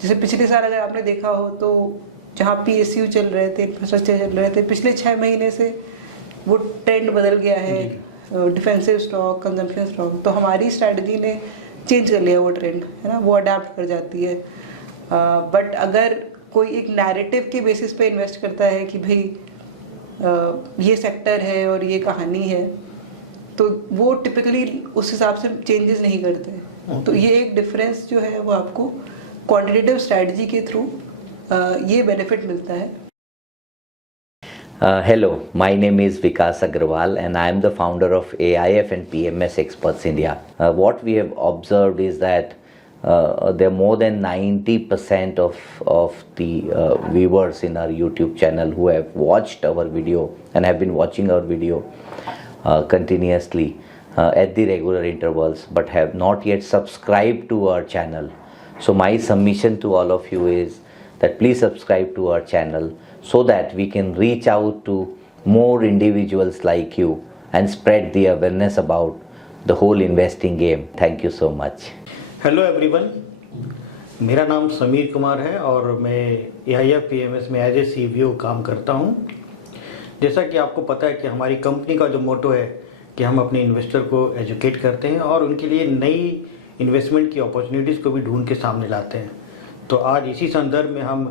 जैसे पिछले साल अगर आपने देखा हो तो जहाँ PSU चल रहे थे, इंफ्रास्ट्रक्चर चल रहे थे, पिछले 6 महीने से वो ट्रेंड बदल गया है, डिफेंसिव स्टॉक, कंजम्पशन स्टॉक। तो हमारी स्ट्रैटेजी ने चेंज कर लिया वो ट्रेंड, है ना, वो अडेप्ट कर जाती है। बट अगर कोई एक नैरेटिव के बेसिस पे इन्वेस्ट करता है कि भाई ये सेक्टर है और ये कहानी है, तो वो टिपिकली उस हिसाब से चेंजेस नहीं करते। तो ये एक डिफरेंस जो है वो आपको क्वांटिटेटिव स्ट्रैटेजी के थ्रू ये बेनिफिट मिलता है। Hello, my name is Vikas Agrawal and I am the founder of AIF and PMS Experts India. What we have observed is that there are more than 90% of the viewers in our YouTube channel who have watched our video and have been watching our video continuously at the regular intervals but have not yet subscribed to our channel. So my submission to all of you is that please subscribe to our channel so that we can reach out to more individuals like you and spread the awareness about the whole investing game. Thank you so much. Hello everyone, मेरा नाम समीर कुमार है और मैं AIF PMS में as a CVO काम करता हूं। जैसा कि आपको पता है कि हमारी कंपनी का जो मोटो है कि हम अपने इन्वेस्टर को एजुकेट करते हैं और उनके लिए नई इन्वेस्टमेंट की अपॉर्चुनिटीज़ को भी ढूंढ के सामने लाते हैं। तो आज इसी संदर्भ में हम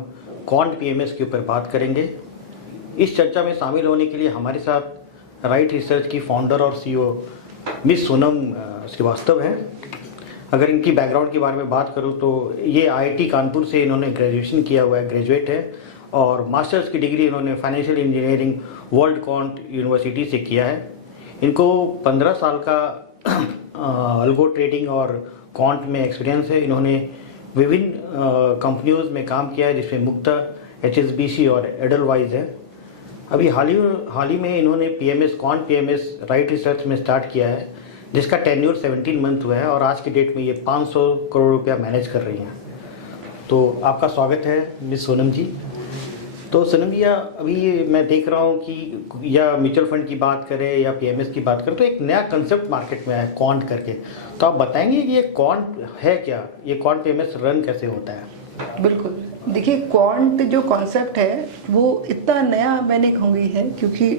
क्वांट PMS के ऊपर बात करेंगे। इस चर्चा में शामिल होने के लिए हमारे साथ राइट रिसर्च की फाउंडर और CEO मिस सोनम श्रीवास्तव हैं। अगर इनकी बैकग्राउंड के बारे में बात करूं तो ये IIT कानपुर से इन्होंने ग्रेजुएशन किया हुआ है, ग्रेजुएट है, और मास्टर्स की डिग्री इन्होंने financial engineering world quant university से किया है। इनको 15 साल का अल्गो ट्रेडिंग और क्वांट में एक्सपीरियंस है। इन्होंने विभिन्न कंपनियों में काम किया है जिसमें मुक्ता, HSBC और एडलवाइज है। अभी हाल ही में इन्होंने क्वांट PMS राइट रिसर्च में स्टार्ट किया है जिसका टेन्योर 17 मंथ हुआ है और आज की डेट में ये 500 करोड़ रुपया मैनेज कर रही हैं। तो आपका स्वागत है मिस सोनम जी। तो सोनम जी, अभी ये मैं देख रहा हूँ कि या म्यूचुअल फंड की बात करें या PMS की बात करें तो एक नया कंसेप्ट मार्केट में आया है क्वांट करके। तो आप बताएंगे कि ये क्वांट है क्या, ये क्वांट PMS रन कैसे होता है? बिल्कुल, देखिए क्वांट जो कॉन्सेप्ट है वो इतना नया मैं नहीं कहूँगी है, क्योंकि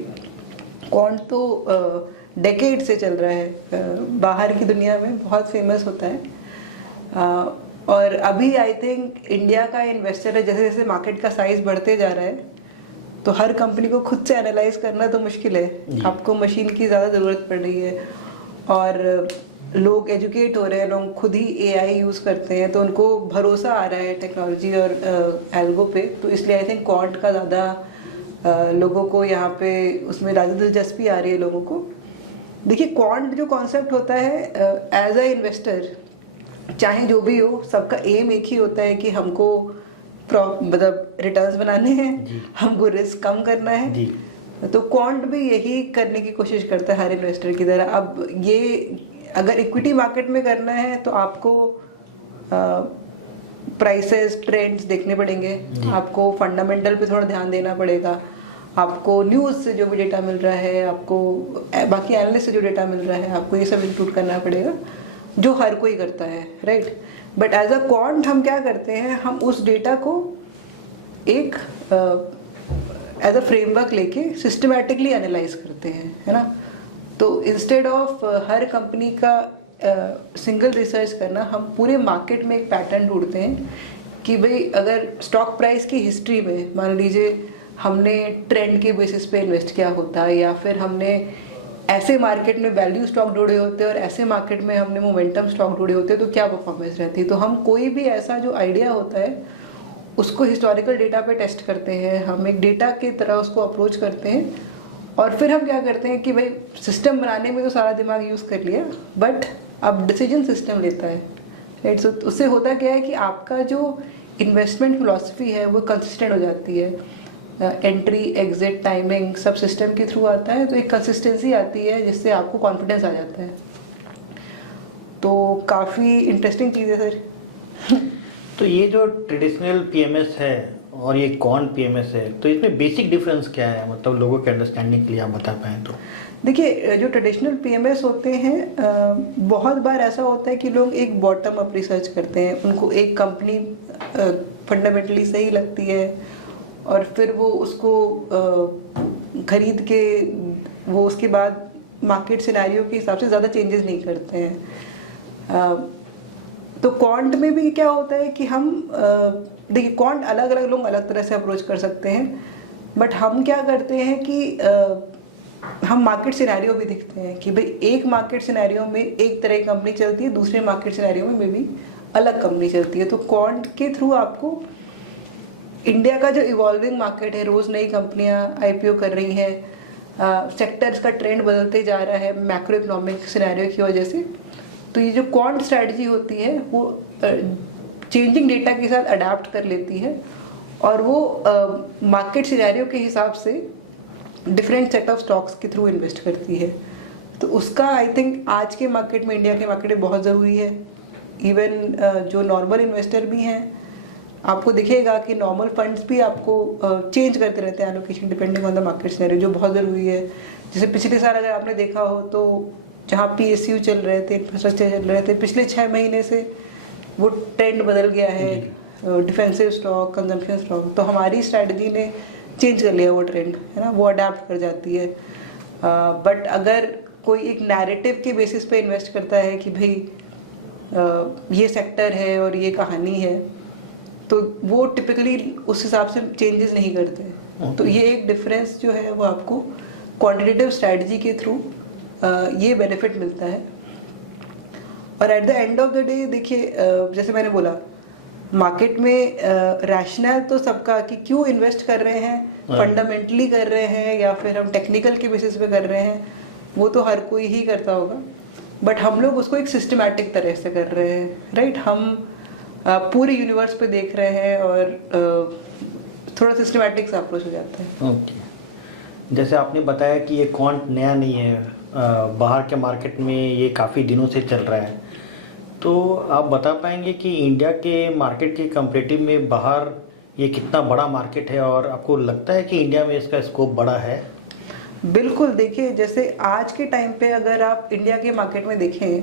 क्वांट तो डेकेड से चल रहा है, बाहर की दुनिया में बहुत फेमस होता है। और अभी आई थिंक इंडिया का इन्वेस्टर है, जैसे जैसे मार्केट का साइज बढ़ते जा रहा है तो हर कंपनी को खुद से एनालाइज करना तो मुश्किल है, आपको मशीन की ज़्यादा ज़रूरत पड़ रही है। और लोग एजुकेट हो रहे हैं, लोग खुद ही AI यूज़ करते हैं, तो उनको भरोसा आ रहा है टेक्नोलॉजी और एल्गो पे। तो इसलिए आई थिंक क्वांट का ज़्यादा लोगों को यहाँ पे उसमें ज़्यादा दिलचस्पी आ रही है लोगों को। देखिए क्वांट जो कॉन्सेप्ट होता है, एज अ इन्वेस्टर चाहे जो भी हो, सबका एम एक ही होता है कि हमको मतलब रिटर्न्स बनाने हैं, हमको रिस्क कम करना है। तो क्वांट भी यही करने की कोशिश करता है हर इन्वेस्टर की तरह। अब ये अगर इक्विटी मार्केट में करना है तो आपको प्राइसेस, ट्रेंड्स देखने पड़ेंगे, आपको फंडामेंटल पे थोड़ा ध्यान देना पड़ेगा, आपको न्यूज़ से जो भी डेटा मिल रहा है, आपको बाकी एनालिस्ट से जो डेटा मिल रहा है, आपको ये सब इंक्लूड करना पड़ेगा, जो हर कोई करता है, right. But as a quant हम क्या करते हैं, हम उस डेटा को एक एज अ फ्रेमवर्क लेके सिस्टमैटिकली एनालाइज करते हैं, है ना। तो इंस्टेड ऑफ हर कंपनी का सिंगल रिसर्च करना, हम पूरे मार्केट में एक पैटर्न ढूंढते हैं कि भाई अगर स्टॉक प्राइस की हिस्ट्री में मान लीजिए हमने ट्रेंड के बेसिस पे इन्वेस्ट किया होता है, या फिर हमने ऐसे मार्केट में वैल्यू स्टॉक ढूंढे होते हैं और ऐसे मार्केट में हमने मोमेंटम स्टॉक ढूंढे होते हैं, तो क्या परफॉर्मेंस रहती है। तो हम कोई भी ऐसा जो आइडिया होता है उसको हिस्टोरिकल डेटा पे टेस्ट करते हैं, हम एक डेटा की तरह उसको अप्रोच करते हैं, और फिर हम क्या करते हैं कि भाई सिस्टम बनाने में तो सारा दिमाग यूज़ कर लिया, बट अब डिसीजन सिस्टम लेता है, राइट। सो उससे होता क्या है कि आपका जो इन्वेस्टमेंट फिलॉसफी है वो कंसिस्टेंट हो जाती है, एंट्री एग्जिट टाइमिंग सब सिस्टम के थ्रू आता है, तो एक कंसिस्टेंसी आती है जिससे आपको कॉन्फिडेंस आ जाता है। तो काफ़ी इंटरेस्टिंग चीज़ है सर। तो ये जो ट्रेडिशनल PMS है और ये क्वांट PMS है, तो इसमें बेसिक डिफरेंस क्या है, मतलब लोगों के अंडरस्टैंडिंग के लिए आप बता पाएँ तो? देखिए जो ट्रेडिशनल पीएमएस होते हैं बहुत बार ऐसा होता है कि लोग एक बॉटम अप रिसर्च करते हैं, उनको एक कंपनी फंडामेंटली सही लगती है और फिर वो उसको खरीद के वो उसके बाद मार्केट सिनेरियो के हिसाब से ज़्यादा चेंजेस नहीं करते हैं। तो क्वांट में भी क्या होता है कि हम देखिए क्वांट अलग अलग लोग अलग तरह से अप्रोच कर सकते हैं, बट हम क्या करते हैं कि हम मार्केट सिनेरियो भी देखते हैं कि भाई एक मार्केट सिनेरियो में एक तरह की कंपनी चलती है, दूसरे मार्केट सिनेरियो में भी अलग कंपनी चलती है। तो क्वांट के थ्रू आपको इंडिया का जो इवॉल्विंग मार्केट है, रोज़ नई कंपनियां आईपीओ कर रही हैं, सेक्टर्स का ट्रेंड बदलते जा रहा है मैक्रो इकोनॉमिक सिनेरियो की वजह से, तो ये जो क्वांट स्ट्रैटेजी होती है वो चेंजिंग डेटा के साथ अडाप्ट कर लेती है और वो मार्केट सिनेरियो के हिसाब से डिफरेंट सेट ऑफ स्टॉक्स के थ्रू इन्वेस्ट करती है। तो उसका आई थिंक आज के मार्केट में, इंडिया के मार्केट में बहुत ज़रूरी है। इवन जो नॉर्मल इन्वेस्टर भी हैं, आपको दिखेगा कि नॉर्मल फंड्स भी आपको चेंज करते रहते हैं allocation depending on the market scenario, जो बहुत ज़रूरी है। जैसे पिछले साल अगर आपने देखा हो तो जहाँ PSU चल रहे थे, इंफ्रास्ट्रक्चर चल रहे थे, पिछले 6 महीने से वो ट्रेंड बदल गया है, डिफेंसिव स्टॉक, कंजम्पशन स्टॉक। तो हमारी स्ट्रैटेजी ने चेंज कर लिया वो ट्रेंड, है ना, वो अडेप्ट कर जाती है। बट अगर कोई एक नैरेटिव के बेसिस पे इन्वेस्ट करता है कि भाई ये सेक्टर है और ये कहानी है, तो वो टिपिकली उस हिसाब से चेंजेस नहीं करते। तो ये एक डिफरेंस जो है वो आपको क्वांटिटेटिव स्ट्रैटेजी के थ्रू ये बेनिफिट मिलता है। और at the end of the day देखिए, जैसे मैंने बोला, मार्केट में रैशनल तो सबका कि क्यों इन्वेस्ट कर रहे हैं, फंडामेंटली कर रहे हैं या फिर हम टेक्निकल के बेसिस पे कर रहे हैं, वो तो हर कोई ही करता होगा। बट हम लोग उसको एक सिस्टमैटिक तरह से कर रहे हैं, राइट। हम पूरे यूनिवर्स पे देख रहे हैं और थोड़ा सिस्टमैटिक सा अप्रोच हो जाता है। ओके, जैसे आपने बताया कि ये क्वांट नया नहीं है, बाहर के मार्केट में ये काफ़ी दिनों से चल रहा है, तो आप बता पाएंगे कि इंडिया के मार्केट के कंपेरेटिव में बाहर ये कितना बड़ा मार्केट है और आपको लगता है कि इंडिया में इसका स्कोप बड़ा है? बिल्कुल, देखिए जैसे आज के टाइम पे अगर आप इंडिया के मार्केट में देखें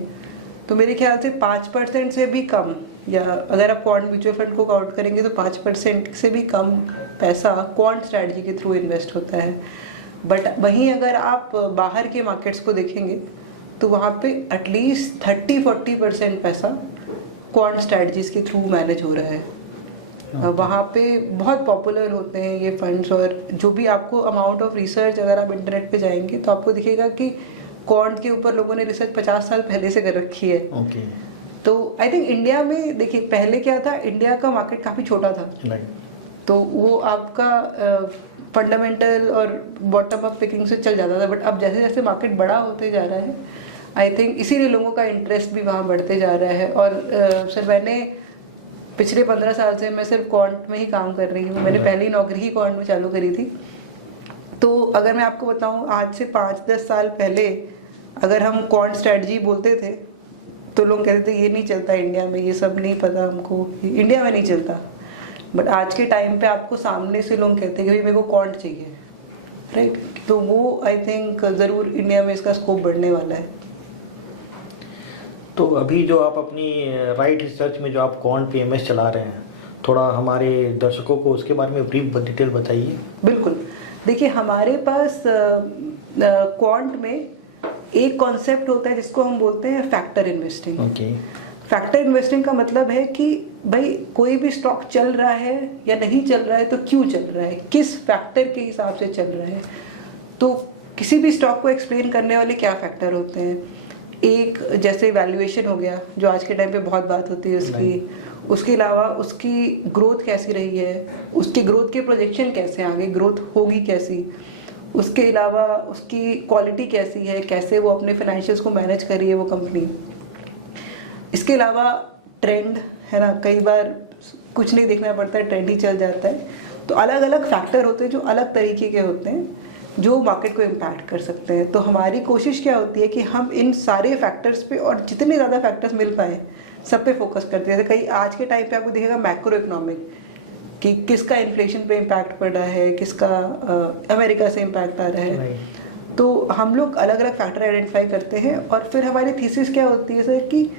तो मेरे ख्याल से 5% से भी कम, या अगर आप क्वांट म्यूचुअल फंड को काउंट करेंगे तो 5% से भी कम पैसा क्वांट स्ट्रैटेजी के थ्रू इन्वेस्ट होता है। बट वहीं अगर आप बाहर के मार्केट्स को देखेंगे तो वहाँ पे एटलीस्ट 30-40% पैसा क्वांट स्ट्रैटेजीज के थ्रू मैनेज हो रहा है। वहाँ पे बहुत पॉपुलर होते हैं ये फंड्स, और जो भी आपको अमाउंट ऑफ रिसर्च, अगर आप इंटरनेट पे जाएंगे तो आपको दिखेगा कि क्वांट के ऊपर लोगों ने रिसर्च 50 साल पहले से कर रखी है। ओके। तो आई थिंक इंडिया में देखिए पहले क्या था, इंडिया का मार्केट काफ़ी छोटा था, तो वो आपका फंडामेंटल और बॉटम अप पिकिंग से चल जाता था। बट अब जैसे जैसे मार्केट बड़ा होते जा रहा है, आई थिंक इसीलिए लोगों का इंटरेस्ट भी वहाँ बढ़ते जा रहा है। और सर मैंने पिछले 15 साल से मैं सिर्फ क्वांट में ही काम कर रही हूँ। मैंने पहली नौकरी ही क्वांट में चालू करी थी। तो अगर मैं आपको बताऊँ, आज से 5-10 साल पहले अगर हम क्वांट स्ट्रैटेजी बोलते थे तो लोग कहते थे ये नहीं चलता इंडिया में, ये सब नहीं पता हमको, इंडिया में नहीं चलता। बट आज के टाइम पे आपको सामने से लोग कहते हैं कि मेरे को क्वांट चाहिए, राइट। तो वो आई थिंक ज़रूर इंडिया में इसका स्कोप बढ़ने वाला है। तो अभी जो आप अपनी राइट रिसर्च में जो आप क्वांट PMS चला रहे हैं, थोड़ा हमारे दर्शकों को उसके बारे में ब्रीफ डिटेल बताइए। बिल्कुल, देखिए हमारे पास क्वांट में एक कॉन्सेप्ट होता है जिसको हम बोलते हैं factor investing. Okay. Factor investing का मतलब है कि भाई कोई भी स्टॉक चल रहा है या नहीं चल रहा है तो क्यों चल रहा है, किस फैक्टर के हिसाब से चल रहा है। तो किसी भी स्टॉक को एक्सप्लेन करने वाले क्या फैक्टर होते हैं, एक जैसे वैल्यूएशन हो गया जो आज के टाइम पे बहुत बात होती है उसकी, उसके अलावा उसकी ग्रोथ कैसी रही है, उसकी ग्रोथ के प्रोजेक्शन कैसे आगे ग्रोथ होगी कैसी, उसके अलावा उसकी क्वालिटी कैसी है, कैसे वो अपने फाइनेंशियल्स को मैनेज कर रही है वो कंपनी। इसके अलावा ट्रेंड है ना, कई बार कुछ नहीं देखना पड़ता है, ट्रेंड ही चल जाता है। तो अलग अलग फैक्टर होते हैं जो अलग तरीके के होते हैं जो मार्केट को इम्पैक्ट कर सकते हैं। तो हमारी कोशिश क्या होती है कि हम इन सारे फैक्टर्स पे और जितने ज़्यादा फैक्टर्स मिल पाए सब पे फोकस करते हैं। कई आज के टाइम पे आपको दिखेगा मैक्रो इकोनॉमिक कि किसका इन्फ्लेशन पे इम्पैक्ट पड़ रहा है, किसका अमेरिका से इम्पैक्ट आ रहा है, तो हम लोग अलग अलग फैक्टर आइडेंटिफाई करते हैं और फिर हमारी थीसिस क्या होती है सर कि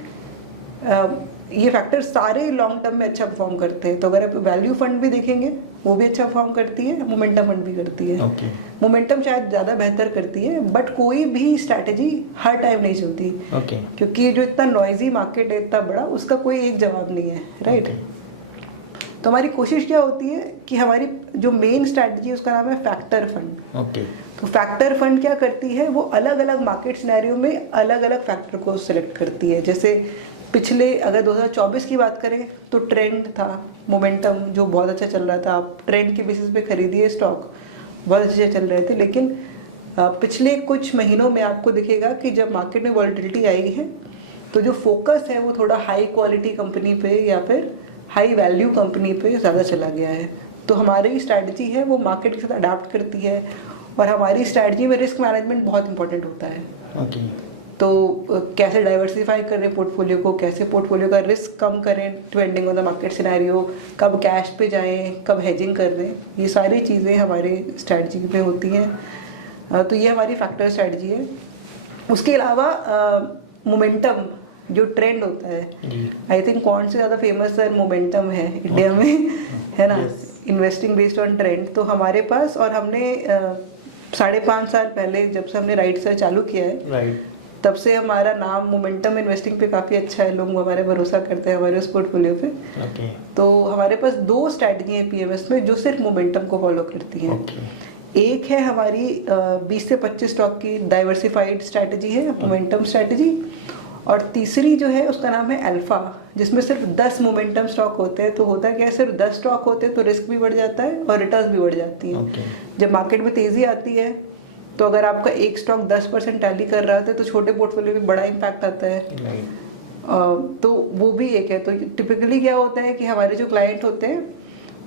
ये फैक्टर सारे लॉन्ग टर्म में अच्छा परफॉर्म करते हैं। तो अगर आप वैल्यू फंड भी देखेंगे वो भी अच्छा परफॉर्म करती है, मोमेंटम फंड भी करती है। मोमेंटम शायद ज़्यादा बेहतर करती है, बट कोई भी स्ट्रैटेजी हर टाइम नहीं चलती, क्योंकि जो इतना नॉइजी मार्केट है इतना बड़ा, उसका कोई एक जवाब नहीं है, राइट। तो हमारी कोशिश क्या होती है कि हमारी जो मेन स्ट्रैटेजी है उसका नाम है फैक्टर फंड। तो फैक्टर फंड क्या करती है, वो अलग अलग मार्केट सिनेरियो में अलग अलग फैक्टर को सिलेक्ट करती है। जैसे पिछले अगर 2024 की बात करें तो ट्रेंड था, मोमेंटम जो बहुत अच्छा चल रहा था, आप ट्रेंड के बेसिस पे खरीदिए स्टॉक, बहुत अच्छे चल रहे थे। लेकिन पिछले कुछ महीनों में आपको दिखेगा कि जब मार्केट में वॉलेटिलिटी आई है तो जो फोकस है वो थोड़ा हाई क्वालिटी कंपनी पे या फिर हाई वैल्यू कंपनी पे ज़्यादा चला गया है। तो हमारी स्ट्रैटेजी है वो मार्केट के साथ अडाप्ट करती है, और हमारी स्ट्रैटेजी में रिस्क मैनेजमेंट बहुत इंपॉर्टेंट होता है। तो कैसे डाइवर्सिफाई करें पोर्टफोलियो को, कैसे पोर्टफोलियो का रिस्क कम करें depending on the market scenario, कब कैश पे जाएं, कब हेजिंग कर दें, ये सारी चीज़ें हमारे स्ट्रैटेजी में होती हैं। तो ये हमारी फैक्टर स्ट्रैटेजी है। उसके अलावा मोमेंटम जो ट्रेंड होता है, आई थिंक कौन से ज़्यादा फेमस सर मोमेंटम है इंडिया में, है ना, इन्वेस्टिंग बेस्ड ऑन ट्रेंड। तो हमारे पास, और हमने 5.5 साल पहले जब से हमने राइट सर चालू किया है, तब से हमारा नाम मोमेंटम इन्वेस्टिंग पे काफ़ी अच्छा है, लोग हमारे भरोसा करते हैं हमारे उस पोर्टफोलियो पे। तो हमारे पास 2 स्ट्रैटेजी हैं पीएमएस में जो सिर्फ मोमेंटम को फॉलो करती हैं। एक है हमारी 20 से 25 स्टॉक की डाइवर्सिफाइड स्ट्रैटेजी है, मोमेंटम स्ट्रैटेजी, और तीसरी जो है उसका नाम है अल्फा, जिसमें सिर्फ 10 मोमेंटम स्टॉक होते हैं। तो होता क्या है, सिर्फ 10 स्टॉक होते हैं तो रिस्क भी बढ़ जाता है और रिटर्न भी बढ़ जाती है। जब मार्केट में तेजी आती है तो अगर आपका एक स्टॉक 10% टैली कर रहा था तो छोटे पोर्टफोलियो में बड़ा इम्पैक्ट आता है। तो वो भी एक है। तो टिपिकली क्या होता है कि हमारे जो क्लाइंट होते हैं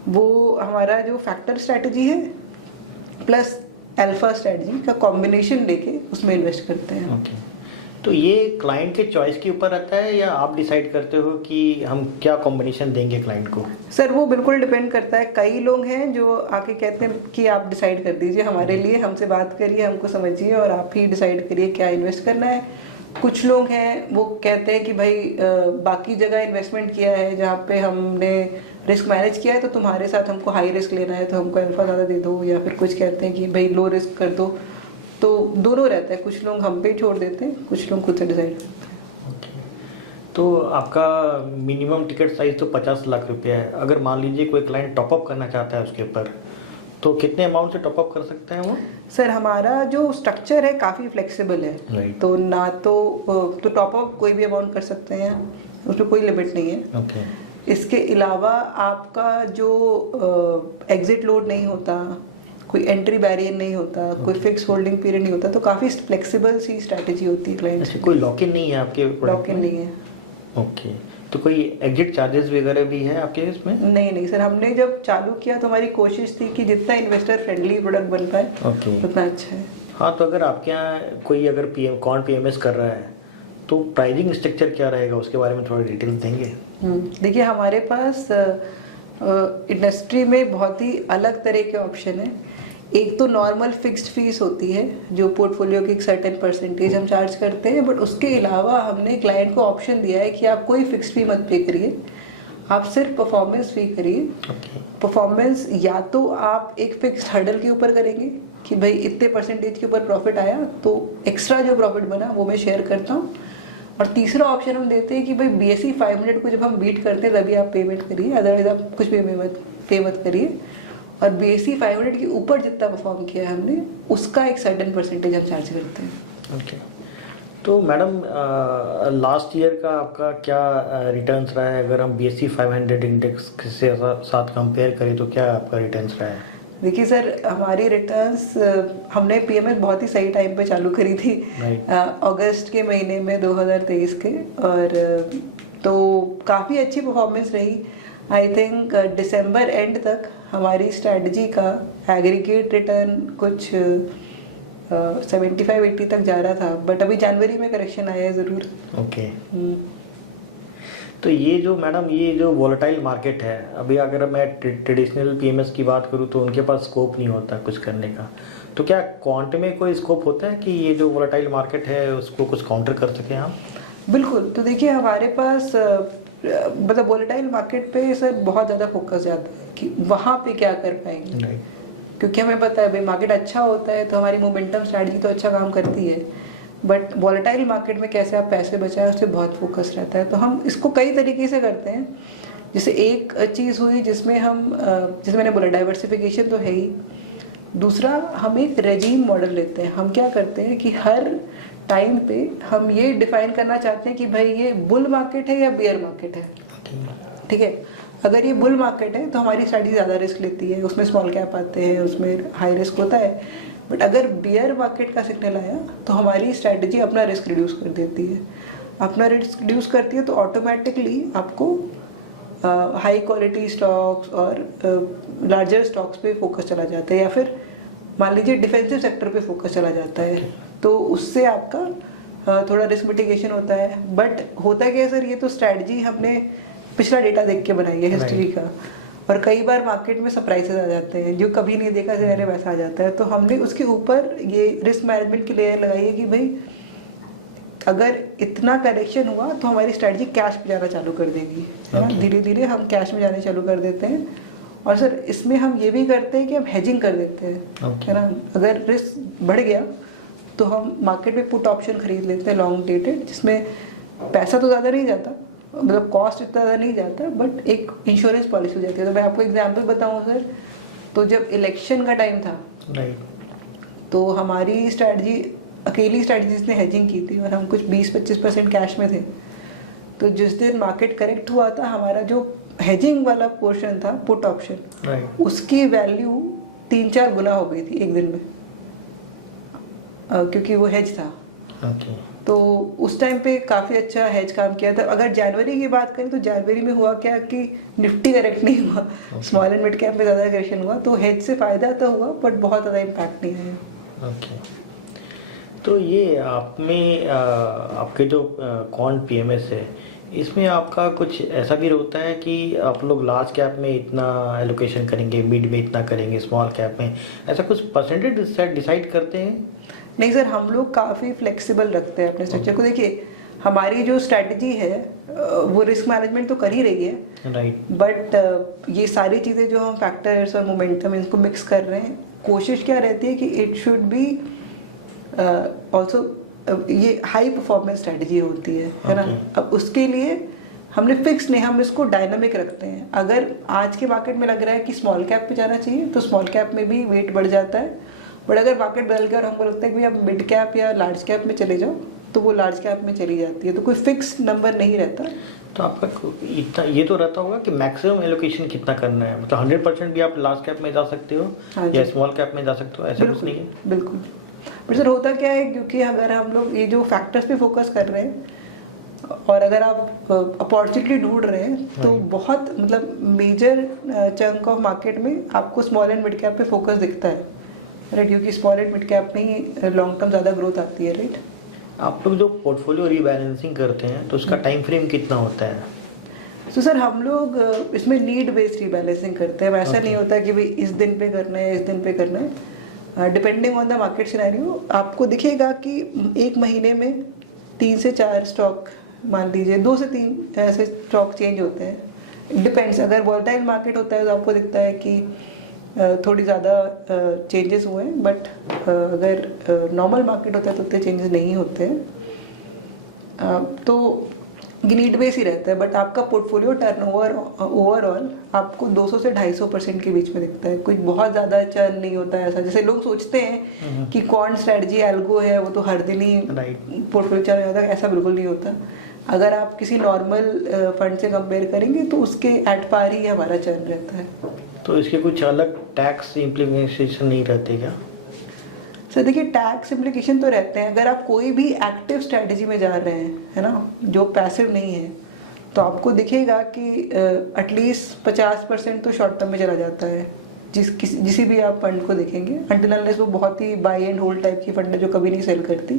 वो हमारा जो फैक्टर स्ट्रैटेजी है प्लस अल्फा स्ट्रैटेजी का कॉम्बिनेशन लेके उसमें इन्वेस्ट करते हैं। तो ये क्लाइंट के चॉइस के ऊपर रहता है या आप डिसाइड करते हो कि हम क्या कॉम्बिनेशन देंगे क्लाइंट को? सर वो बिल्कुल डिपेंड करता है। कई लोग हैं जो आके कहते हैं कि आप डिसाइड कर दीजिए हमारे लिए, हमसे बात करिए, हमको समझिए और आप ही डिसाइड करिए क्या इन्वेस्ट करना है। कुछ लोग हैं वो कहते हैं कि भाई बाकी जगह इन्वेस्टमेंट किया है जहाँ पे हमने रिस्क मैनेज किया है, तो तुम्हारे साथ हमको हाई रिस्क लेना है तो हमको अल्फा ज़्यादा दे दो, या फिर कुछ कहते हैं कि भाई लो रिस्क कर दो। तो दोनों रहता है, कुछ लोग हम पे छोड़ देते हैं, कुछ लोग खुद से डिसाइड करते हैं। तो आपका मिनिमम टिकट साइज तो 50 लाख रुपया है। अगर मान लीजिए कोई क्लाइंट टॉपअप करना चाहता है उसके ऊपर, तो कितने अमाउंट से टॉपअप कर सकते हैं वो? सर हमारा जो स्ट्रक्चर है काफ़ी फ्लेक्सिबल है। तो ना तो टॉपअप कोई भी अमाउंट कर सकते हैं, उसमें कोई लिमिट नहीं है। इसके अलावा आपका जो एग्जिट लोड नहीं होता, कोई एंट्री बैरियर नहीं होता, कोई फिक्स होल्डिंग पीरियड नहीं होता, तो काफ़ी फ्लेक्सिबल सी स्ट्रैटेजी होती है क्लाइंट। अच्छा, कोई लॉक इन नहीं है आपके? लॉक इन नहीं है। ओके। तो कोई एग्जिट चार्जेस वगैरह भी हैं आपके इसमें? नहीं सर, हमने जब चालू किया तो हमारी कोशिश थी कि जितना इन्वेस्टर फ्रेंडली प्रोडक्ट बन पाए उतना अच्छा है। हाँ, तो अगर आपके यहाँ कोई अगर पीएमएस कर रहा है तो प्राइसिंग स्ट्रक्चर क्या रहेगा, उसके बारे में थोड़ा डिटेल देंगे? देखिए हमारे पास इंडस्ट्री में बहुत ही अलग तरह के ऑप्शन है। एक तो नॉर्मल फिक्स्ड फीस होती है जो पोर्टफोलियो की एक सर्टेन परसेंटेज हम चार्ज करते हैं, बट उसके अलावा हमने क्लाइंट को ऑप्शन दिया है कि आप कोई फिक्स्ड फी मत पे करिए, आप सिर्फ परफॉर्मेंस फी करिए। परफॉर्मेंस या तो आप एक फिक्स्ड हर्डल के ऊपर करेंगे कि भाई इतने परसेंटेज के ऊपर प्रॉफिट आया तो एक्स्ट्रा जो प्रॉफिट बना वो मैं शेयर करता हूँ, और तीसरा ऑप्शन हम देते हैं कि भाई BSE 500 को जब हम बीट करते हैं तभी आप पेमेंट करिए, अदरवाइज आप कुछ भी पे मत करिए। और BSE 500 के ऊपर जितना परफॉर्म किया है हमने उसका एक सर्टेन परसेंटेज हम चार्ज करते हैं। ओके। तो मैडम लास्ट ईयर का आपका क्या रिटर्न्स रहा है? अगर हम BSE 500 इंडेक्स के साथ कंपेयर करें तो क्या आपका रिटर्न्स रहा है? देखिए सर, हमारी रिटर्न्स हमने पीएमएस बहुत ही सही टाइम पे चालू करी थी, अगस्त के महीने में 2023 के, और तो काफ़ी अच्छी परफॉर्मेंस रही। आई थिंक दिसंबर एंड तक हमारी स्ट्रैटेजी का एग्रीगेट रिटर्न कुछ 75-80 तक जा रहा था, बट अभी जनवरी में करेक्शन आया है ज़रूर। ओके। तो ये जो मैडम ये जो वोलेटाइल मार्केट है, अभी अगर मैं ट्रेडिशनल पीएमएस की बात करूँ तो उनके पास स्कोप नहीं होता कुछ करने का, तो क्या क्वांट में कोई स्कोप होता है कि ये जो वोलेटाइल मार्केट है उसको कुछ काउंटर कर सकें आप? बिल्कुल। तो देखिए हमारे पास मतलब वोलेटाइल मार्केट पे सर बहुत ज़्यादा फोकस जाता है कि वहाँ पे क्या कर पाएंगे, क्योंकि हमें पता है भाई मार्केट अच्छा होता है तो हमारी मोमेंटम स्ट्रैटेजी तो अच्छा काम करती है, बट वॉलेटाइल मार्केट में कैसे आप पैसे बचाएं उस पर बहुत फोकस रहता है। तो हम इसको कई तरीके से करते हैं। जैसे एक चीज़ हुई जिसमें हम जैसे मैंने बोला डाइवर्सिफिकेशन तो है ही, दूसरा हम एक रेजीम मॉडल लेते हैं। हम क्या करते हैं कि हर टाइम पे हम ये डिफाइन करना चाहते हैं कि भाई ये बुल मार्केट है या बेयर मार्केट है, ठीक है। अगर ये बुल मार्केट है तो हमारी स्ट्रैटेजी ज़्यादा रिस्क लेती है, उसमें स्मॉल कैप आते हैं, उसमें हाई रिस्क होता है। बट अगर बेयर मार्केट का सिग्नल आया तो हमारी स्ट्रैटेजी अपना रिस्क रिड्यूस कर देती है। अपना रिस्क रिड्यूस करती है तो ऑटोमेटिकली आपको हाई क्वालिटी स्टॉक्स और लार्जर स्टॉक्स पे फोकस चला जाता है, या फिर मान लीजिए डिफेंसिव सेक्टर पे फोकस चला जाता है। तो उससे आपका थोड़ा रिस्क मिटिगेशन होता है। बट होता क्या है सर, ये तो स्ट्रैटेजी हमने पिछला डेटा देख के बनाई है, हिस्ट्री का, और कई बार मार्केट में सरप्राइजेस आ जाते हैं जो कभी नहीं देखा जाने वैसा आ जाता है। तो हमने उसके ऊपर ये रिस्क मैनेजमेंट की लेयर लगाई है कि भाई अगर इतना करेक्शन हुआ तो हमारी स्ट्रैटेजी कैश में जाना चालू कर देगी, है ना। धीरे धीरे हम कैश में जाने चालू कर देते हैं। और सर इसमें हम ये भी करते हैं कि हम हेजिंग कर देते हैं, है ना। अगर रिस्क बढ़ गया तो हम मार्केट में पुट ऑप्शन खरीद लेते हैं लॉन्ग डेटेड, जिसमें पैसा तो ज़्यादा नहीं जाता, मतलब कॉस्ट इतना ज़्यादा नहीं जाता, बट एक इंश्योरेंस पॉलिसी हो जाती है। तो मैं आपको एग्जांपल बताऊं सर, तो जब इलेक्शन का टाइम था तो हमारी स्ट्रैटेजी अकेली स्ट्रैटेजी जिसने हेजिंग की थी और हम कुछ 20-25% कैश में थे। तो जिस दिन मार्केट करेक्ट हुआ था हमारा जो हेजिंग वाला पोर्शन था पुट ऑप्शन, उसकी वैल्यू 3-4 गुना हो गई थी एक दिन में, क्योंकि वो हेज था। तो उस टाइम पे काफ़ी अच्छा हेज काम किया था। अगर जनवरी की बात करें तो जनवरी में हुआ क्या कि निफ्टी करेक्ट नहीं हुआ, स्मॉल एंड मिड कैप में ज़्यादा करेक्शन हुआ, तो हेज से फ़ायदा तो हुआ बट बहुत ज़्यादा इम्पैक्ट नहीं आया। तो ये आप में आपके जो क्वांट पीएमएस है इसमें आपका कुछ ऐसा भी होता है कि आप लोग लार्ज कैप में इतना एलोकेशन करेंगे, मिड में इतना करेंगे, स्मॉल कैप में, ऐसा कुछ परसेंटेज डिसाइड करते हैं? नहीं सर, हम लोग काफ़ी फ्लेक्सिबल रखते हैं अपने स्ट्रक्चर को। देखिए हमारी जो स्ट्रैटेजी है वो रिस्क मैनेजमेंट तो कर ही रही है, बट ये सारी चीज़ें जो हम फैक्टर्स और मोमेंटम इनको मिक्स कर रहे हैं, कोशिश क्या रहती है कि इट शुड बी ऑल्सो ये हाई परफॉर्मेंस स्ट्रैटेजी होती है ना। अब उसके लिए हमने फिक्स नहीं, हम इसको डायनामिक रखते हैं। अगर आज के मार्केट में लग रहा है कि स्मॉल कैप पे जाना चाहिए तो स्मॉल कैप में भी वेट बढ़ जाता है, बट अगर मार्केट बदल गया और हमको लगता है कि आप मिड कैप या लार्ज कैप में चले जाओ तो वो लार्ज कैप में चली जाती है। तो कोई फिक्स नंबर नहीं रहता। तो आपका इतना ये तो रहता होगा कि मैक्सिमम एलोकेशन कितना करना है, मतलब 100% भी आप लार्ज कैप में जा सकते हो या स्मॉल कैप में जा सकते हो, ऐसा कुछ नहीं है? बिल्कुल। बट सर होता क्या है, क्योंकि अगर हम लोग ये जो फैक्टर्स पे फोकस कर रहे हैं और अगर आप अपॉर्चुनिटी ढूंढ रहे हैं तो बहुत मतलब मेजर चंक ऑफ मार्केट में आपको स्मॉल एंड मिड कैप पे फोकस दिखता है, राइट, क्योंकि स्मॉल एंड मिड कैप में ही लॉन्ग टर्म ज़्यादा ग्रोथ आती है, राइट। आप लोग जो पोर्टफोलियो रीबैलेंसिंग करते हैं तो उसका टाइम फ्रेम कितना होता है? तो सर हम लोग इसमें नीड बेस्ड रीबैलेंसिंग करते हैं। वैसा नहीं होता कि भाई इस दिन पे करना है इस दिन पे करना है। Depending on the market scenario आपको दिखेगा कि एक महीने में 3 से 4 स्टॉक, मान लीजिए 2 से 3 ऐसे स्टॉक चेंज होते हैं। डिपेंड्स, अगर वॉलेटाइल मार्केट होता है तो आपको दिखता है कि थोड़ी ज़्यादा चेंजेस हुए हैं, बट अगर नॉर्मल मार्केट होता है तो उतने चेंजेस नहीं होते हैं। तो नीड बेस ही रहता है, बट आपका पोर्टफोलियो टर्नओवर ओवरऑल आपको 200 से 250% के बीच में दिखता है। कुछ बहुत ज़्यादा चर्न नहीं होता है ऐसा, जैसे लोग सोचते हैं कि कौन स्ट्रेटजी एल्गो है वो तो हर दिन ही पोर्टफोलियो चर्न हो जाता है, ऐसा बिल्कुल नहीं होता। अगर आप किसी नॉर्मल फंड से कंपेयर करेंगे तो उसके एट पार ही हमारा चर्न रहता है। तो इसके कुछ अलग टैक्स इम्प्लीमेंटेशन नहीं रहते क्या? सर देखिए टैक्स इम्प्लीकेशन तो रहते हैं। अगर आप कोई भी एक्टिव स्ट्रेटजी में जा रहे हैं, है ना, जो पैसिव नहीं है, तो आपको दिखेगा कि एटलीस्ट 50% तो शॉर्ट टर्म में चला जाता है जिसी भी आप फंड को देखेंगे, अंटिल अनलेस वो बहुत ही बाई एंड होल्ड टाइप की फंड है जो कभी नहीं सेल करती।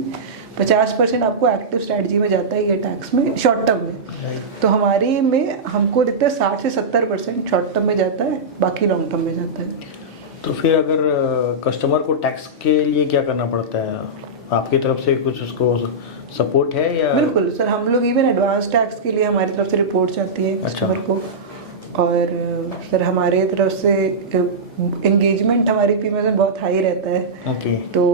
50% आपको एक्टिव स्ट्रेटजी में जाता है ये टैक्स में, शॉर्ट टर्म में। तो हमारी में हमको दिखता है 60 से 70% शॉर्ट टर्म में जाता है, बाकी लॉन्ग टर्म में जाता है। तो फिर अगर कस्टमर को टैक्स के लिए क्या करना पड़ता है, आपकी तरफ से कुछ उसको सपोर्ट है या? बिल्कुल सर, हम लोग इवन एडवांस टैक्स के लिए हमारी तरफ से रिपोर्ट आती है कस्टमर को। और सर हमारे तरफ से एंगेजमेंट हमारी पीएमएस में बहुत हाई रहता है। ओके। तो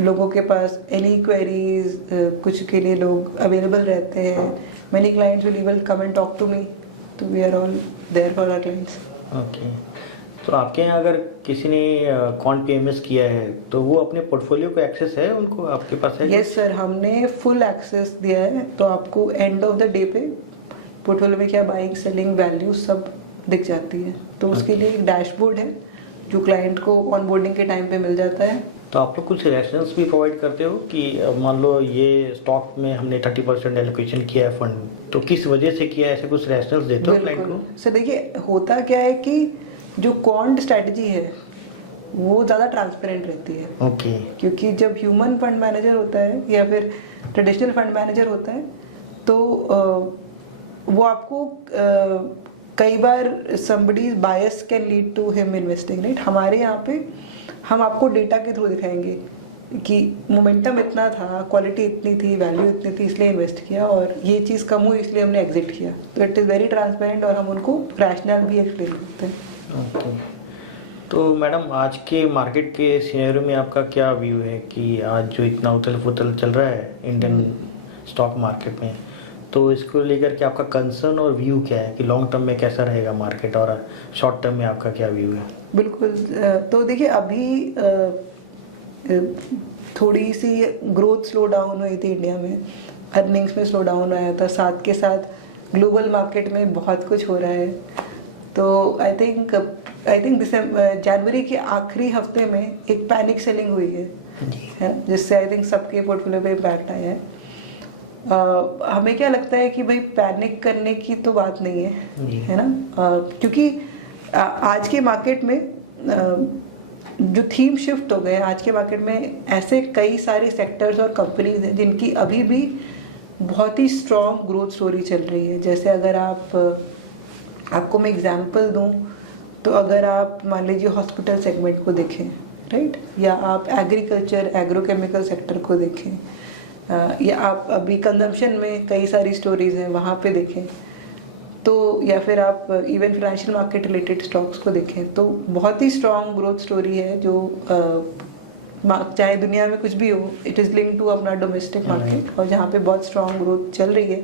लोगों के पास एनी क्वेरीज कुछ के लिए लोग अवेलेबल रहते हैं। Many clients will even come and talk to me, तो we are all there for our clients. Okay. तो आपके यहाँ अगर किसी ने कौन पीएमएस किया है तो वो अपने पोर्टफोलियो को एक्सेस है उनको, आपके पास है? यस सर, हमने फुल एक्सेस दिया है। तो आपको एंड ऑफ द डे पे पोर्टफोलियो में क्या बाइंग सेलिंग वैल्यू सब दिख जाती है। तो उसके लिए एक डैशबोर्ड है जो क्लाइंट को ऑनबोर्डिंग के टाइम पे मिल जाता है। तो आप लोग कुछ रेफरेंस भी प्रोवाइड करते हो कि मान लो ये स्टॉक में हमने 30% एलोकेशन किया है फंड, तो किस वजह से किया है, ऐसे कुछ रेफरेंस देते हो क्लाइंट को? सर देखिए, होता क्या है कि जो क्वांट स्ट्रैटेजी है वो ज़्यादा ट्रांसपेरेंट रहती है। ओके। क्योंकि जब ह्यूमन फंड मैनेजर होता है या फिर ट्रेडिशनल फंड मैनेजर होता है तो वो आपको कई बार somebody's bias can lead to him investing, right. हमारे यहाँ पे हम आपको डेटा के थ्रू दिखाएंगे कि मोमेंटम इतना था, क्वालिटी इतनी थी, वैल्यू इतनी थी, इसलिए इन्वेस्ट किया, और ये चीज़ कम हुई इसलिए हमने एग्जिट किया। तो इट इज़ वेरी ट्रांसपेरेंट और हम उनको रैशनल भी एक्सप्लेन करते हैं। ओके। तो मैडम आज के मार्केट के सिनेरियो में आपका क्या व्यू है कि आज जो इतना उथल पुथल चल रहा है इंडियन स्टॉक मार्केट में, तो इसको लेकर के आपका कंसर्न और व्यू क्या है कि लॉन्ग टर्म में कैसा रहेगा मार्केट, और शॉर्ट टर्म में आपका क्या व्यू है? बिल्कुल। तो देखिए, अभी थोड़ी सी ग्रोथ स्लो डाउन हुई थी इंडिया में, अर्निंग्स में स्लो डाउन आया था, साथ के साथ ग्लोबल मार्केट में बहुत कुछ हो रहा है। तो आई थिंक जनवरी के आखिरी हफ्ते में एक पैनिक सेलिंग हुई है, जिससे आई थिंक सबके पोर्टफोलियो पे इम्पैक्ट आया है। हमें क्या लगता है कि भाई पैनिक करने की तो बात नहीं है ना, क्योंकि आज के मार्केट में जो थीम शिफ्ट हो गए, आज के मार्केट में ऐसे कई सारे सेक्टर्स और कंपनीज हैं जिनकी अभी भी बहुत ही स्ट्रॉन्ग ग्रोथ स्टोरी चल रही है। जैसे अगर आपको मैं एग्जांपल दूं तो अगर आप मान लीजिए हॉस्पिटल सेगमेंट को देखें, राइट, या आप एग्रीकल्चर एग्रोकेमिकल सेक्टर को देखें, या आप अभी कंजम्पशन में कई सारी स्टोरीज हैं वहाँ पे देखें, तो या फिर आप even financial market related stocks को देखें, तो बहुत ही स्ट्रॉन्ग ग्रोथ स्टोरी है जो चाहे दुनिया में कुछ भी हो, इट इज़ लिंक टू अपना डोमेस्टिक मार्केट, और जहाँ पे बहुत स्ट्रॉन्ग ग्रोथ चल रही है।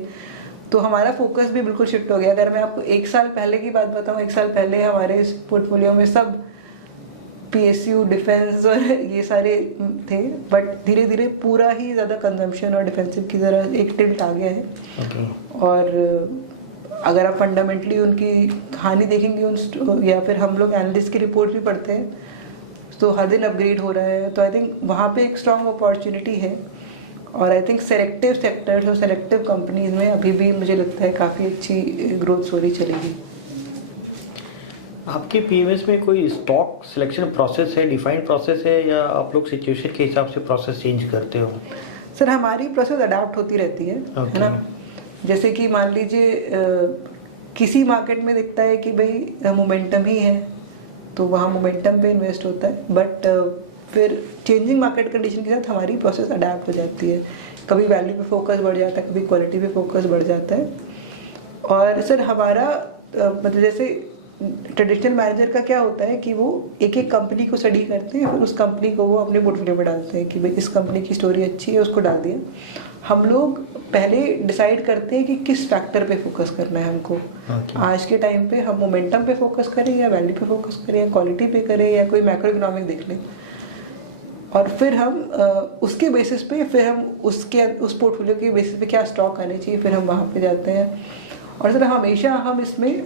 तो हमारा फोकस भी बिल्कुल शिफ्ट हो गया। अगर मैं आपको 1 साल पहले की बात बताऊँ, 1 साल पहले हमारे इस पोर्टफोलियो में सब PSU, डिफेंस और ये सारे थे, बट धीरे धीरे पूरा ही ज़्यादा कंजम्पशन और डिफेंसिव की तरह एक टिल्ट आ गया है। और अगर आप फंडामेंटली उनकी कहानी देखेंगे या फिर हम लोग एनालिस्ट की रिपोर्ट भी पढ़ते हैं, तो हर दिन अपग्रेड हो रहा है। तो आई थिंक वहाँ पे एक स्ट्रॉन्ग अपॉर्चुनिटी है, और आई थिंक सेलेक्टिव सेक्टर्स और सेलेक्टिव कंपनीज में अभी भी मुझे लगता है काफ़ी अच्छी ग्रोथ स्टोरी चलेगी। आपके पीएमएस में कोई स्टॉक सिलेक्शन प्रोसेस है, डिफाइंड प्रोसेस है, या आप लोग सिचुएशन के हिसाब से प्रोसेस चेंज करते हो? सर हमारी प्रोसेस अडाप्ट होती रहती है, है ना। जैसे कि मान लीजिए किसी मार्केट में दिखता है कि भाई मोमेंटम ही है, तो वहाँ मोमेंटम पे इन्वेस्ट होता है, बट फिर चेंजिंग मार्केट कंडीशन के साथ हमारी प्रोसेस अडाप्ट हो जाती है। कभी वैल्यू पे फोकस बढ़ जाता है, कभी क्वालिटी पे फोकस बढ़ जाता है। और सर हमारा मतलब जैसे ट्रेडिशनल मैनेजर का क्या होता है कि वो एक एक कंपनी को स्टडी करते हैं, फिर उस कंपनी को वो अपने पोर्टफोलियो में डालते हैं कि भाई इस कंपनी की स्टोरी अच्छी है, उसको डाल दिया। हम लोग पहले डिसाइड करते हैं कि किस फैक्टर पे फोकस करना है हमको। आज के टाइम पे हम मोमेंटम पे फोकस करें, या वैल्यू पे फोकस करें, या क्वालिटी पे करें, या कोई मैक्रो इकोनॉमिक देख लें, और फिर हम उसके बेसिस पे फिर हम उस पोर्टफोलियो के बेसिस पे क्या स्टॉक आने चाहिए, फिर हम वहाँ पे जाते हैं। और सर हमेशा हम इसमें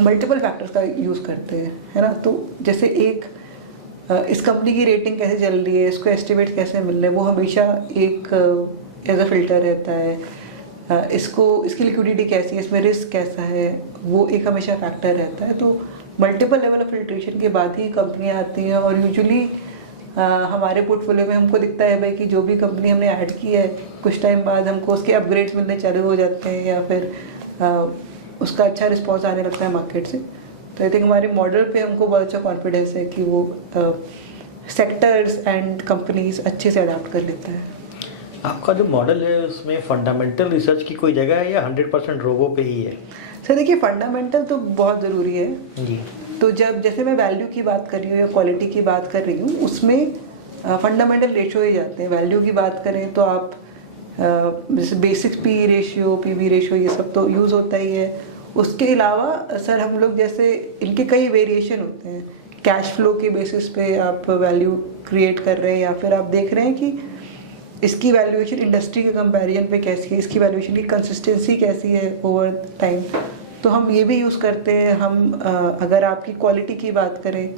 मल्टीपल फैक्टर्स का यूज़ करते हैं, है ना। तो जैसे इस कंपनी की रेटिंग कैसे चल रही है, इसको एस्टिमेट कैसे मिल रहे हैं, वो हमेशा एक एज अ फिल्टर रहता है। इसकी लिक्विडिटी कैसी है, इसमें रिस्क कैसा है, वो एक हमेशा फैक्टर रहता है। तो मल्टीपल लेवल ऑफ फिल्ट्रेशन के बाद ही कंपनियाँ आती हैं, और यूजुअली हमारे पोर्टफोलियो में हमको दिखता है भाई कि जो भी कंपनी हमने ऐड की है, कुछ टाइम बाद हमको उसके अपग्रेड्स मिलने चालू हो जाते हैं, या फिर उसका अच्छा रिस्पॉन्स आने लगता है मार्केट से। तो आई थिंक हमारे मॉडल पे हमको बहुत अच्छा कॉन्फिडेंस है कि वो सेक्टर्स एंड कंपनीज अच्छे से अडाप्ट कर लेता है। आपका जो मॉडल है उसमें फंडामेंटल रिसर्च की कोई जगह है या 100% रोबो पे ही है? सर देखिए, फंडामेंटल तो बहुत ज़रूरी है जी। तो जब जैसे मैं वैल्यू की बात कर रही हूँ या क्वालिटी की बात कर रही हूँ, उसमें फंडामेंटल रेशियो ही जाते हैं। वैल्यू की बात करें तो आप जैसे basic P ratio, PV ratio, ये सब तो यूज़ होता ही है। उसके अलावा सर हम लोग जैसे इनके कई वेरिएशन होते हैं। कैश फ्लो के बेसिस पे आप वैल्यू क्रिएट कर रहे हैं या फिर आप देख रहे हैं कि इसकी वैल्यूएशन इंडस्ट्री के कंपैरिजन पे कैसी है, इसकी वैल्यूएशन की कंसिस्टेंसी कैसी है ओवर टाइम, तो हम ये भी यूज़ करते हैं। हम अगर आपकी क्वालिटी की बात करें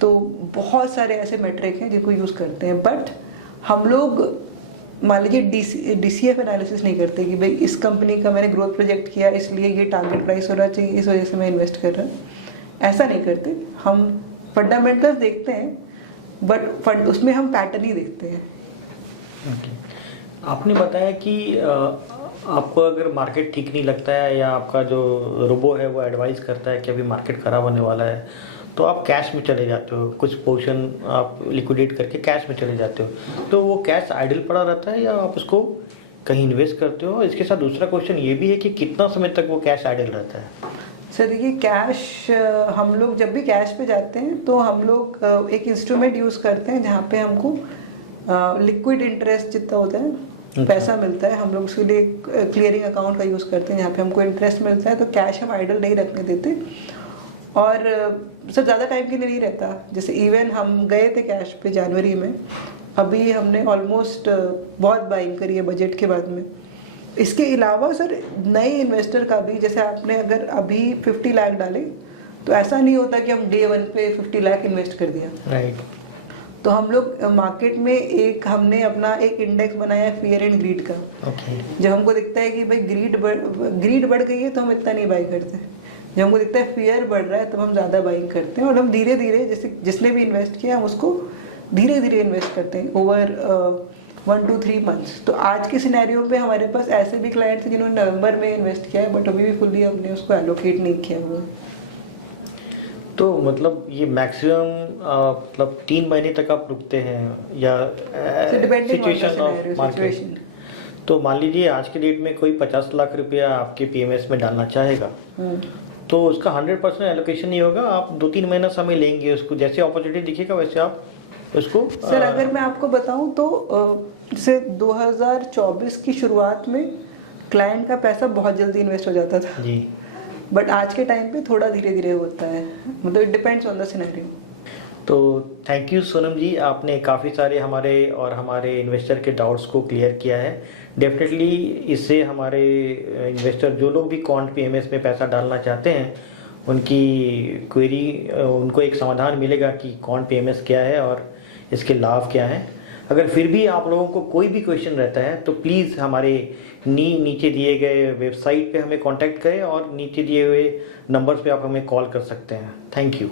तो बहुत सारे ऐसे मेट्रिक हैं जिनको यूज़ करते हैं। बट हम लोग मान लीजिए DCF एनालिसिस नहीं करते कि भाई इस कंपनी का मैंने ग्रोथ प्रोजेक्ट किया इसलिए ये टारगेट प्राइस होना चाहिए, इस वजह से मैं इन्वेस्ट कर रहा हूँ। ऐसा नहीं करते, हम फंडामेंटल्स देखते हैं बट उसमें हम पैटर्न ही देखते हैं। आपने बताया कि आपको अगर मार्केट ठीक नहीं लगता है या आपका जो रोबो है वो एडवाइस करता है कि अभी मार्केट ख़राब होने वाला है, तो आप कैश में चले जाते हो, कुछ पोर्शन आप लिक्विडेट करके कैश में चले जाते हो। तो वो कैश आइडल पड़ा रहता है या आप उसको कहीं इन्वेस्ट करते हो? इसके साथ दूसरा क्वेश्चन ये भी है कि कितना समय तक वो कैश आइडल रहता है? सर देखिए, कैश हम लोग जब भी कैश पे जाते हैं तो हम लोग एक इंस्ट्रूमेंट यूज़ करते हैं जहाँ पे हमको लिक्विड इंटरेस्ट जितना होता है पैसा मिलता है। हम लोग उसके लिए क्लियरिंग अकाउंट का यूज़ करते हैं जहाँ पे हमको इंटरेस्ट मिलता है। तो कैश हम आइडल नहीं रखने देते और सर ज़्यादा टाइम के लिए नहीं रहता। जैसे इवन हम गए थे कैश पे जनवरी में, अभी हमने ऑलमोस्ट बहुत बाइंग करी है बजट के बाद में। इसके अलावा सर नए इन्वेस्टर का भी, जैसे आपने अगर अभी 50 लाख डाले तो ऐसा नहीं होता कि हम डे 1 पे 50 लाख इन्वेस्ट कर दिया। राइट। तो हम लोग मार्केट में हमने अपना एक इंडेक्स बनाया है फियर एंड ग्रीड का। जब हमको दिखता है कि भाई ग्रीड बढ़ गई है तो हम इतना नहीं बाई करते। जब हमको दिखता है फियर बढ़ रहा है तब हम ज़्यादा बाइंग करते हैं और हम धीरे धीरे, जैसे जिसने भी इन्वेस्ट किया हम उसको धीरे धीरे इन्वेस्ट करते हैं ओवर 1 to 3 मंथ्स। तो आज के सिनेरियो पे हमारे पास ऐसे भी क्लाइंट्स हैं जिन्होंने नवंबर में इन्वेस्ट किया है बट अभी भी फुल्ली हमने उसको एलोकेट नहीं किया हुआ है। तो मतलब ये मैक्सिमम मतलब 3 महीने तक आप रुकते हैं या सिचुएशन ऑफ मार्केट? तो मान लीजिए आज के डेट में कोई 50 लाख रुपया आपके PMS में डालना चाहेगा तो उसका 100% एलोकेशन नहीं होगा, आप 2-3 महीना समय लेंगे उसको, जैसे अपॉर्चुनिटी दिखेगा वैसे आप उसको। सर अगर मैं आपको बताऊं तो जैसे 2024 की शुरुआत में क्लाइंट का पैसा बहुत जल्दी इन्वेस्ट हो जाता था जी, बट आज के टाइम पे थोड़ा धीरे धीरे होता है। मतलब it depends on the scenario. तो थैंक यू सोनम जी, आपने काफ़ी सारे हमारे इन्वेस्टर के डाउट्स को क्लियर किया है। डेफिनेटली इससे हमारे इन्वेस्टर जो लोग भी क्वांट PMS में पैसा डालना चाहते हैं उनकी क्वेरी, उनको एक समाधान मिलेगा कि क्वांट PMS क्या है और इसके लाभ क्या हैं। अगर फिर भी आप लोगों को कोई भी क्वेश्चन रहता है तो प्लीज़ हमारे नीचे दिए गए वेबसाइट पे हमें कांटेक्ट करें और नीचे दिए हुए नंबर्स पे आप हमें कॉल कर सकते हैं। Thank you.